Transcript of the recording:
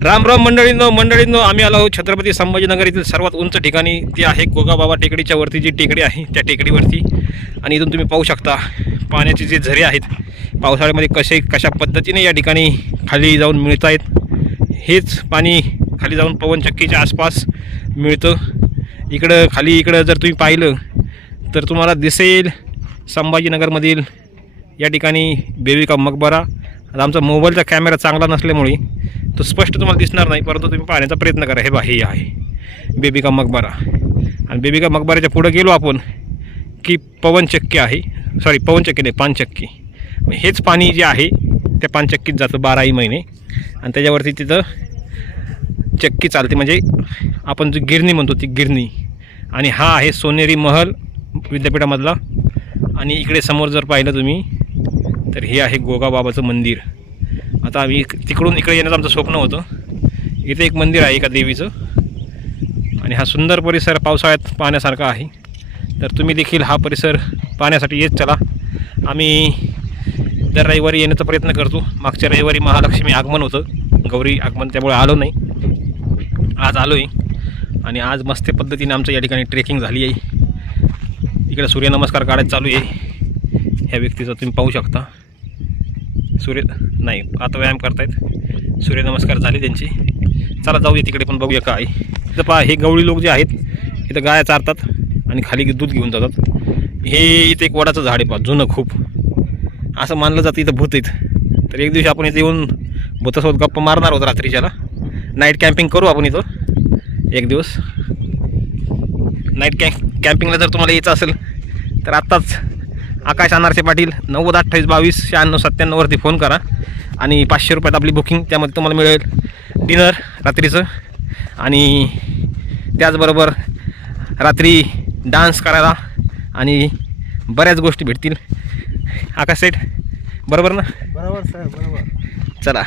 राम राम मंडळींनो मंडळींनो आम्ही आलो आहोत छत्रपती संभाजीनगर येथील सर्वात उंच ठिकाणी ती आहे गोगाबाबा टेकडीच्या वरती जी टेकडी आहे त्या टेकडीवरती. आणि इथून तुम्ही पाहू शकता पाण्याचे जे झरे आहेत पावसाळ्यामध्ये कसे कशा पद्धतीने या ठिकाणी खाली जाऊन मिळत आहेत हेच पाणी खाली जाऊन पवनचक्कीच्या आसपास मिळतं. इकडं खाली इकडं जर तुम्ही पाहिलं तर तुम्हाला दिसेल संभाजीनगरमधील या ठिकाणी बेबिका मकबरा आता आमचा मोबाईलचा कॅमेरा चांगला नसल्यामुळे तो स्पष्ट तुम्हाला दिसणार नाही परंतु तुम्ही पाहण्याचा प्रयत्न करा. हे बा हे आहे. बेबिका मकबरा. आणि बेबिका मकबऱ्याच्या पुढं गेलो आपण की पवनचक्की आहे. सॉरी पवनचक्की नाही पानचक्की मग हेच पाणी जे आहे त्या पानचक्कीत जातं बाराही महिने. आणि त्याच्यावरती तिथं चक्की चालते. म्हणजे आपण जी गिरणी म्हणतो ती गिरणी. आणि हा आहे सोनेरी महल विद्यापीठामधला. आणि इकडे समोर जर पाहिलं तुम्ही तर हे आहे गोगाबाबाचं मंदिर. आता आम्ही तिकडून इकडे येण्याचं आमचं स्वप्न होतं. इथे एक मंदिर आहे एका देवीचं. आणि हा सुंदर परिसर पावसाळ्यात पाहण्यासारखा आहे. तर तुम्ही देखील हा परिसर पाहण्यासाठी येत चला. आम्ही दर रविवारी येण्याचा प्रयत्न करतो. मागच्या रविवारी महालक्ष्मी आगमन होतं. गौरी आगमन त्यामुळे आलो नाही. आज आलो आहे आणि आज मस्त पद्धतीने आमचं या ठिकाणी ट्रेकिंग झाली आहे. इकडे सूर्यनमस्कार काढायला चालू आहे. ह्या व्यक्तीचा तुम्ही पाहू शकता. सूर्य नाही आता व्यायाम करतायत. सूर्यनमस्कार झाले त्यांची. चला जाऊया तिकडे पण बघूया काय. इथं पहा हे गवळी लोक जे आहेत इथं गाया चारतात आणि खाली दूध घेऊन जातात. हे इथं एक वडाचं झाड आहे पहा जुनं खूप. असं मानलं जातं इथं भूत आहेत. तर एक दिवशी आपण इथे येऊन भूतासोबत गप्पा मारणार होतो रात्रीच्याला. नाईट कॅम्पिंग करू आपण इथं. एक दिवस. नाईट कॅम्प कॅम्पिंगला जर तुम्हाला यायचं असेल तर आत्ताच आकाश अनारसे पाटील नव्वद अठ्ठावीस बावीस शहाण्णव सत्त्याण्णववरती फोन करा. आणि पाचशे रुपयात आपली बुकिंग त्यामध्ये तुम्हाला मिळेल डिनर रात्रीचं. आणि त्याचबरोबर रात्री डान्स करायला आणि बऱ्याच गोष्टी भेटतील. आकाश सेठ बरोबर ना? बरोबर सर बरोबर. चला.